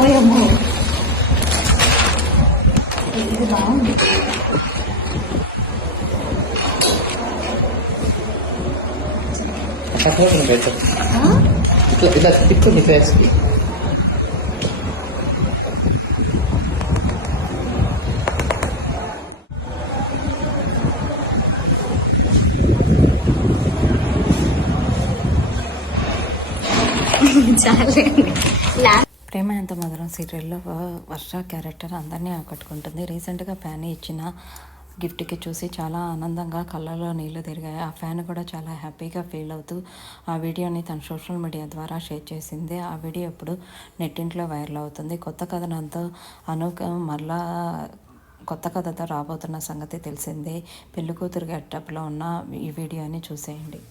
ఓయమ్మో ఇది బాగుంది. ఇట్లా తిప్పుని ఫేస్కి. ప్రేమ ఎంత మధురం సీరియల్లో వర్ష క్యారెక్టర్ అందరినీ ఆకట్టుకుంటుంది. రీసెంట్గా ఫ్యాన్ ఇచ్చిన గిఫ్ట్కి చూసి చాలా ఆనందంగా కళ్ళలో నీళ్లు తిరిగాయి. ఆ ఫ్యాన్ కూడా చాలా హ్యాపీగా ఫీల్ అవుతూ ఆ వీడియోని తన సోషల్ మీడియా ద్వారా షేర్ చేసింది. ఆ వీడియో ఇప్పుడు నెట్టింట్లో వైరల్ అవుతుంది. కొత్త కథనంతో అనూక మరలా కొత్త కథతో రాబోతున్న సంగతి తెలిసిందే. పెళ్లి కూతురు గెటప్లో ఉన్న ఈ వీడియోని చూసేయండి.